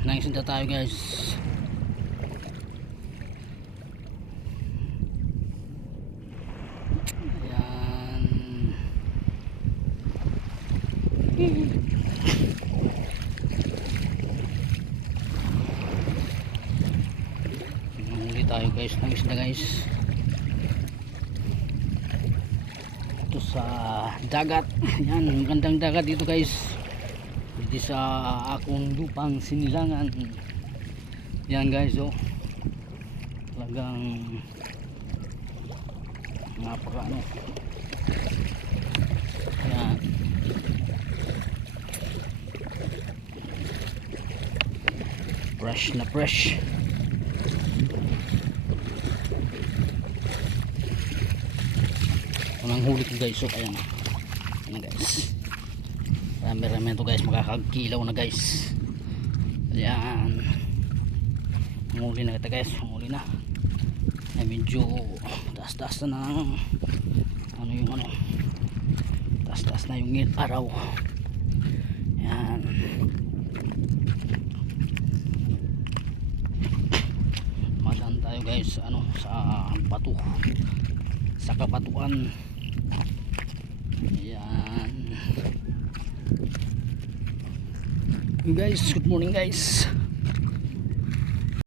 naisinta tayo guys. Ayan. Huli tayo guys ng isda guys. Ito sa dagat. Ayan, magandang dagat dito guys. Dito sa akong lupang Sinilangan. Yan guys, oh. Talagang napaka ano. Yan. Fresh na fresh. Unang huli ko guys, oh. Ayan. Ayan guys. Rami-rami ito guys, makakakilaw na guys. Ayan. Muli na kita guys, muli na. Ay medyo taas-taas na ng ano yung ano. Taas-taas na yung araw. Ayan. Madaan tayo guys, ano, sa bato. Sa kabatuan. Ayan. Guys, good morning guys.